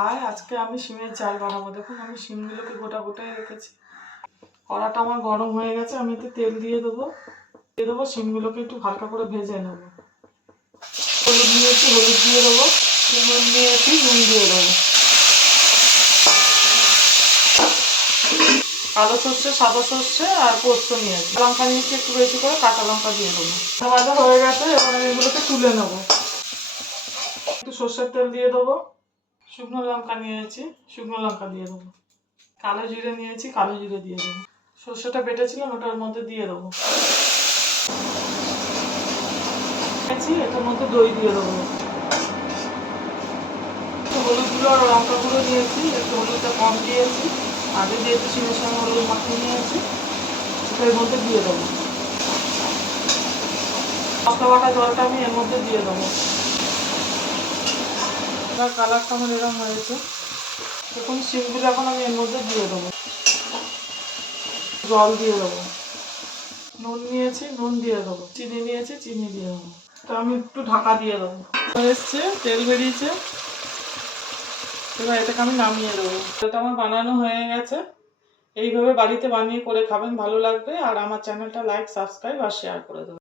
High, আজকে আমি শিমের ঝাল বানাবো। দেখুন আমি শিমগুলোকে গোটা গোটায় রেখেছি। কড়াটা আমার গরম হয়ে গেছে, আমি এতে তেল দিয়ে দেবো। শিমগুলোকে একটু হালকা করে ভেজে নেবো। হলুদ নিয়েছি, হলুদ দিয়ে দেবো। নুন নিয়েছি, নুন দিয়ে দেবো। কালো সর্ষে, সাদা সর্ষে আর পোস্ত নিয়েছি। লঙ্কা নিয়েছি একটু বেশি করে, কাঁচা লঙ্কা দিয়ে দেবো। ভাজা হয়ে গেছে, এবার আমি এগুলোকে তুলে নেবো। একটু সর্ষের তেল দিয়ে দেবো। শুকনো লঙ্কা নিয়েছি, শুকনো লঙ্কা দিয়ে দেবো। কালো জিরে নিয়েছি, কালো জিরে দিয়ে দেবো। সর্ষেটা বেটেছিলাম, ওটার মধ্যে দিয়ে দেবো। এটার মধ্যে দই দিয়ে দেবো। হলুদ গুঁড়ো আর লঙ্কা গুঁড়ো দিয়েছি, একটু হলুদটা কম দিয়েছি। আগে যেহেতু শিমের সঙ্গে হলুদ মাখিয়ে নিয়েছি, এর মধ্যে দিয়ে দেবো। মশলা বাটা জলটা আমি এর মধ্যে দিয়ে দেবো। এবার কালারটা আমার এরকম হয়েছে। দেখুন শিমগুলো এখন আমি এর মধ্যে দিয়ে দেবো। জল দিয়ে দেবো। নুন নিয়েছি, নুন দিয়ে দেবো। চিনি নিয়েছি, চিনি দিয়ে দেবো। তো আমি একটু ঢাকা দিয়ে দেবো। এসছে, তেল বেরিয়েছে। এবার এটাকে আমি নামিয়ে দেবো। এটা আমার বানানো হয়ে গেছে। এইভাবে বাড়িতে বানিয়ে করে খাবেন, ভালো লাগবে। আর আমার চ্যানেলটা লাইক, সাবস্ক্রাইব আর শেয়ার করে দেবেন।